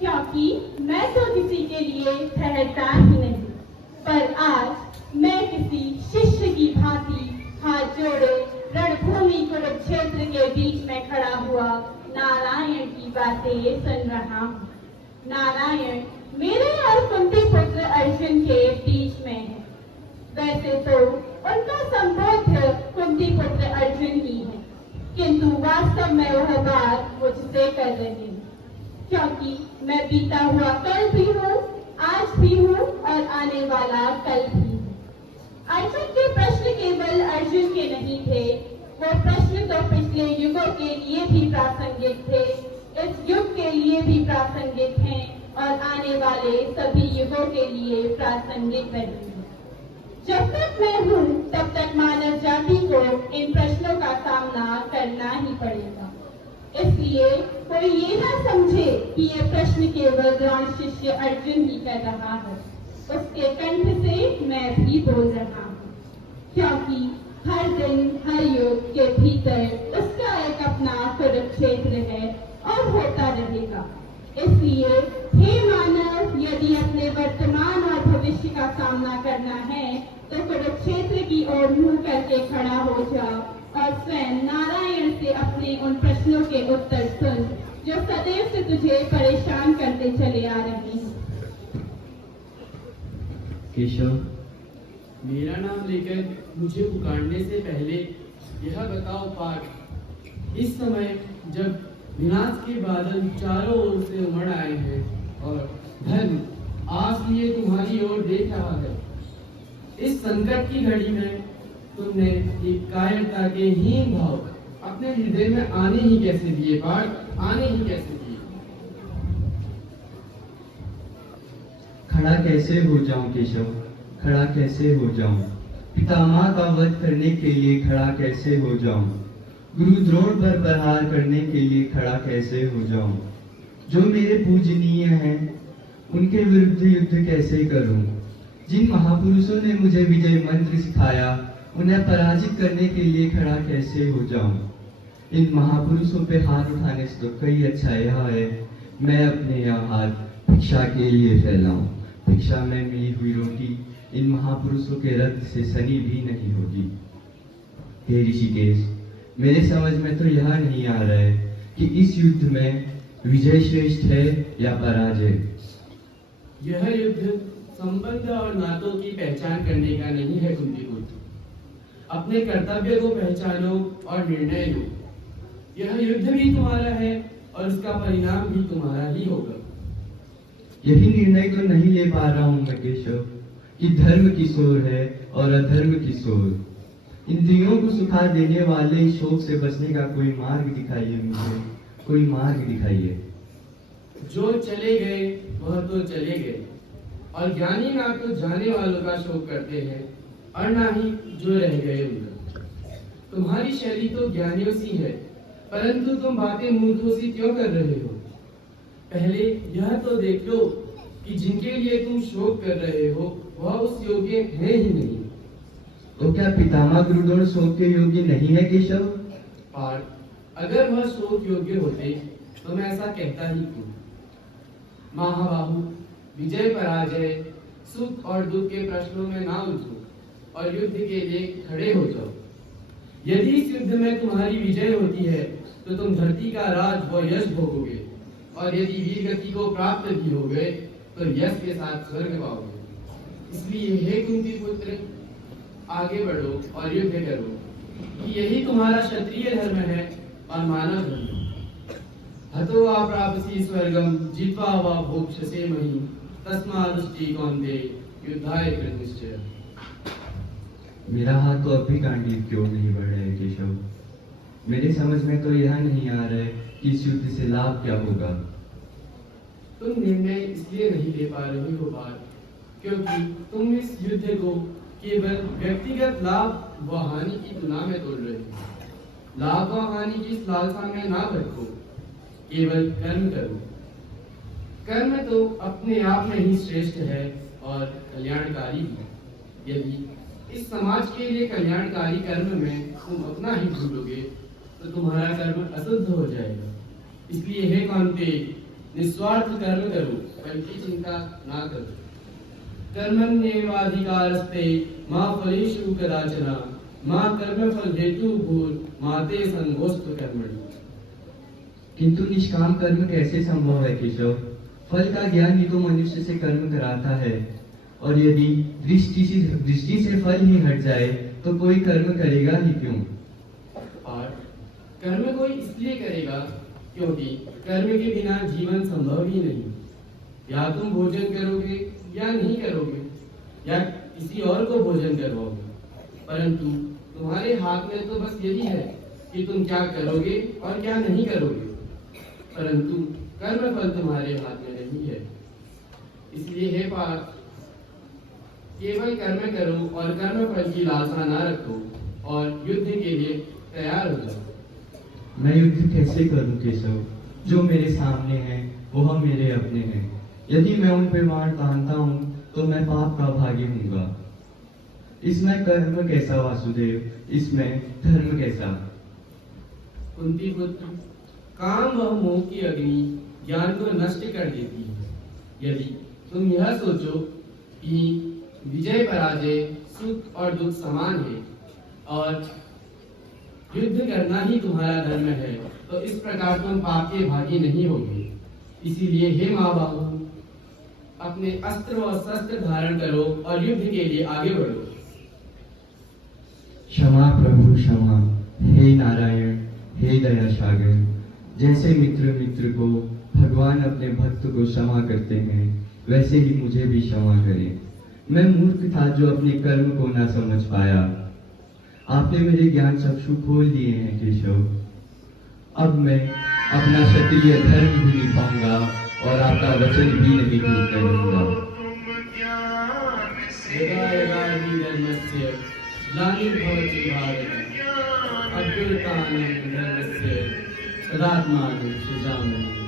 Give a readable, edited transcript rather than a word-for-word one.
क्योंकि मैं तो किसी के लिए ठहरता ही नहीं, पर आज मैं किसी शिष्य की भांति हाथ जोड़े रणभूमि कुरुक्षेत्र के बीच में खड़ा हुआ नारायण की बातें सुन रहा हूँ। नारायण मेरे और कुंती पुत्र अर्जुन के बीच में है। वैसे तो उनका संबोध कुंती पुत्र अर्जुन ही है, किंतु वास्तव में वह बात मुझसे कर रहे हैं, क्योंकि मैं बीता हुआ कल भी हूँ, आज भी हूँ और आने वाला कल भी हूँ। अर्जुन के प्रश्न केवल अर्जुन के नहीं थे, वो प्रश्न तो पिछले युगों के लिए भी प्रासंगिक थे, इस युग के लिए भी प्रासंगिक हैं और आने वाले सभी युगों के लिए प्रासंगिक रहेंगे। जब तक मैं हूँ तब तक मानव जाति को इन प्रश्नों का सामना करना ही पड़ेगा। इसलिए कोई ये ना समझे कि ये प्रश्न केवल द्रोण शिष्य अर्जुन ही कर रहा है, उसके कंठ से मैं भी बोल रहा हूँ, क्योंकि हर दिन हर युग के भीतर उसका एक अपना कुरुक्षेत्र है और होता रहेगा। इसलिए हे मानव, यदि अपने वर्तमान और भविष्य का सामना करना है तो कुरुक्षेत्र की ओर मुंह करके खड़ा हो जाओ और स्वयं नारायण से अपने उन प्रश्नों के उत्तर सुन जो सदैव से तुझे परेशान करते चले आ रहे हैं। केशव, मेरा नाम लेकर मुझे पुकारने से पहले यह बताओ पार्थ, इस समय जब विनाश के बादल चारों ओर से उमड़ आए हैं और धर्म आस लिए तुम्हारी ओर देख रहा है, इस संकट की घड़ी में तुमने एक कायरता के हीन भाव अपने हृदय में आने ही कैसे दिए पार्थ, आने ही कैसे दिए? खड़ा कैसे हो जाऊं केशव, खड़ा कैसे हो जाऊं? पितामह का वध करने के लिए खड़ा कैसे हो जाऊं? गुरु द्रोण पर प्रहार करने के लिए खड़ा कैसे हो जाऊं? जो मेरे पूजनीय हैं उनके विरुद्ध युद्ध कैसे करूं? जिन महापुरुषों ने मुझे विजय मंत्र सिखाया उन्हें पराजित करने के लिए खड़ा कैसे हो जाऊं? इन महापुरुषों पे हाथ उठाने से तो कई अच्छा यह है मैं अपने यह हाथ भिक्षा के लिए फैलाऊं। भिक्षा में मिली हुई रोटी इन महापुरुषों के रक्त से सनी भी नहीं होगी। हे ऋषिकेश, मेरे समझ में तो यह नहीं आ रहा है कि इस युद्ध में विजय श्रेष्ठ है या पराजय। यह युद्ध संबंध और नातों की पहचान करने का नहीं है कुंती पुत्र। अपने कर्तव्य को पहचानो और निर्णय लो। यह युद्ध भी तुम्हारा है और उसका परिणाम भी तुम्हारा ही होगा। यही निर्णय तो नहीं ले पा रहा हूँ मैं केशव कि धर्म किशोर है और अधर्म किशोर। इंद्रियों को सुखा देने वाले इस शोक से बचने का कोई मार्ग दिखाइए मुझे, कोई मार्ग दिखाइए। जो चले गए वह तो चले गए, और ज्ञानी ना तो जाने वालों का शोक करते हैं और ना ही जो रह गए उनका। तुम्हारी शैली तो ज्ञानियों सी है, परंतु तुम बातें मूर्खों सी क्यों कर रहे हो? पहले यह तो देख लो कि जिनके लिए तुम शोक कर रहे हो वह उस योग्य है ही नहीं। तो क्या पितामह गुरुद्रोण शोक के योग्य नहीं है केशव? पार्थ, अगर वह शोक योग्य होते तो मैं ऐसा कहता ही क्यों? महाबाहु, विजय पराजय, सुख और दुख के प्रश्नों में ना उलझो और युद्ध के लिए खड़े हो जाओ। यदि इस युद्ध में तुम्हारी विजय होती है तो तुम धरती का राज व यश भोगोगे, और यदि वीर गति को प्राप्त भी हो गए तो यश के साथ स्वर्ग पाओगे। इसलिए हे कुंती पुत्र, आगे बढ़ो और युद्ध करो कि यही तुम्हारा क्षत्रिय धर्म है और मानव धर्म। हतो वा प्राप्सी स्वर्गम जित्वा वा भोक्ष्यसे महि तस्मादुष्टि कौन्ते युद्धाय कृतनिश्चय। मेरा हाथ तो अब भी गांडीव क्यों नहीं बढ़ रहा है केशव? मेरे समझ में तो यह नहीं आ रहा है कि इस युद्ध से लाभ क्या होगा। तुम निर्णय इसलिए नहीं ले पा रही हो पार्थ, क्योंकि तुम इस युद्ध को केवल व्यक्तिगत लाभ व हानि की तुलना में तोड़ रहे हो। लाभ व हानि की लालसा में ना भटको, केवल कर्म करो। कर्म तो अपने आप में ही श्रेष्ठ है और कल्याणकारी भी। यदि इस समाज के लिए कल्याणकारी कर्म में तुम अपना ही भूलोगे तो तुम्हारा कर्म अशुद्ध हो जाएगा। इसलिए हे कांते, निस्वार्थ कर्म करो, फल की चिंता ना करो। कर्मण्येवाधिकारस्ते मा फलेषु कदाचन मा कर्मफल हेतु भूर माते संगोस्तु कर्मणि। किंतु निष्काम कर्म कैसे संभव है केशव? फल का ज्ञान ही तो मनुष्य से कर्म कराता है, और यदि दृष्टि से फल ही हट जाए तो कोई कर्म करेगा ही क्यों? और कर्म कोई इसलिए करेगा क्योंकि कर्म के बिना जीवन संभव ही नहीं। या तुम भोजन करोगे या नहीं करोगे, या किसी और को भोजन करवाओगे, परंतु तुम्हारे हाथ में तो बस यही है कि तुम क्या करोगे और क्या नहीं करोगे, परंतु कर्म फल तुम्हारे हाथ में नहीं है। इसलिए हे पार्थ, केवल कर्म करो और कर्म फल की लालसा ना रखो और युद्ध के लिए तैयार हो जाओ। मैं युद्ध कैसे करूं केशव? जो मेरे सामने हैं वो मेरे अपने हैं। यदि मैं उन पे बाण तानता हूँ तो मैं पाप का भागी हूँगा। इसमें कर्म कैसा वासुदेव, इसमें धर्म कैसा? कुंती पुत्र, काम व मोह की अग्नि ज्ञान को नष्ट कर देती है। यदि तुम यह सोचो कि विजय पराजय सुख और दुख समान है और युद्ध करना ही तुम्हारा धर्म है, तो इस प्रकार तुम पाप के भागी नहीं होगे। इसीलिए हे महाबाहु, अपने अस्त्र और शस्त्र धारण करो और युद्ध के लिए आगे बढ़ो। क्षमा प्रभु क्षमा, हे नारायण, हे दया सागर। जैसे मित्र को भगवान अपने भक्त को क्षमा करते हैं, वैसे ही मुझे भी क्षमा करें। मैं मूर्ख था जो अपने कर्म को ना समझ पाया। आपने मेरे ज्ञान चक्षु खोल दिए हैं केशव। अब मैं अपना क्षत्रिय धर्म भी निभाऊंगा और आपका वचन भी नहीं भूल करूंगा। धर्मस्य ग्लानिर्भवति भारत, अभ्युत्थानं धर्मस्य सदात्मानं सृजाम्यहम्।